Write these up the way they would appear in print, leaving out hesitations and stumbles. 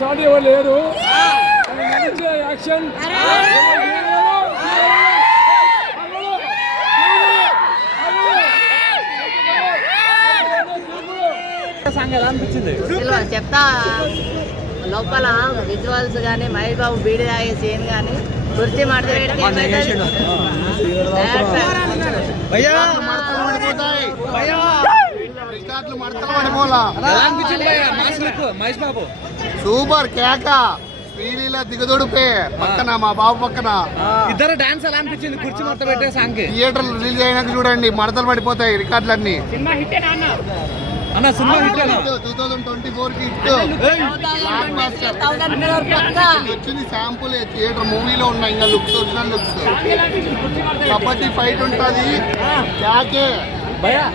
Shot ఎవరు లేరు. Action చెప్తా. లోపల విజువల్స్ కానీ మహేష్ బాబు బీడి తాగే సీన్ కానీ కుర్చీ సూపర్ కేక శ్రీలీల దిగదొడిపే పక్కన మా బాబు పక్కన ఇద్దరు డాన్స్ ఎలా అనిపించింది కుర్చీ మొత్తం పెట్టే సాంగ్ థియేటర్ రిలీజ్ అయినాక చూడండి మడతలు పడిపోతాయి రికార్డులన్నీ. అన్న సినిమా హిట్ 2024 కి వచ్చింది శాంపుల్ థియేటర్ మూవీలో ఉన్నాయి ఇంకా looks original looks. Kabaddi fight ఉంటుంది క్యాకే భయ్యా.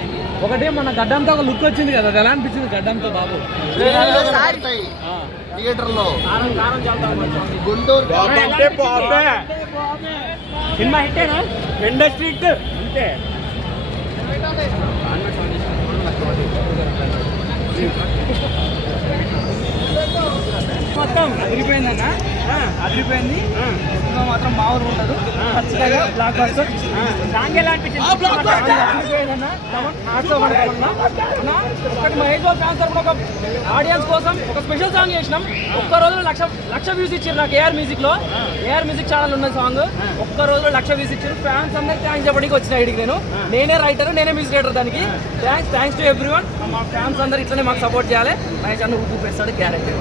ఒకటి మన గడ్డంతో ఒక లుక్ వచ్చింది కదా, అది ఎలా అనిపించింది గడ్డంతో బాబు థియేటర్ లో గుంటూరు సినిమా హిట్టేనా ఇండస్ట్రీ హిట్ అంతే. మొత్తం అదిరిపోయిందన్న, అదిరిపోయింది. సినిమా మాత్రం మామూలు ఉండదు. ఖచ్చితంగా బ్లాక్ బస్టర్. సాంగ్ ఎలా అనిపించింది? అదిరిపోయిందన్న. ఒకటి మహేష్ బాబు ఫ్యాన్స్ తరపున ఒక ఆడియన్స్ కోసం ఒక స్పెషల్ సాంగ్ చేసినాం. ఒక్క రోజులో లక్ష వ్యూస్ ఇచ్చారు. నాకు ఏఆర్ మ్యూజిక్ ఛానల్ ఉన్న సాంగ్ ఒక్క రోజులో 1,00,000 వ్యూస్ ఇచ్చారు. ఫ్యాన్స్ అందరికి థ్యాంక్స్ చెప్పడానికి వచ్చిన ఐడికి నేనే రైటర్, నేనే మ్యూజిక్ డైరెక్టర్. దానికి థ్యాంక్స్ టు ఎవ్రీవన్. మా ఫ్యాన్స్ అందరు ఇట్లనే మాకు సపోర్ట్ చేయాలి. మహేష్ అన్న ఊపిస్తాడు గ్యారెంటీ.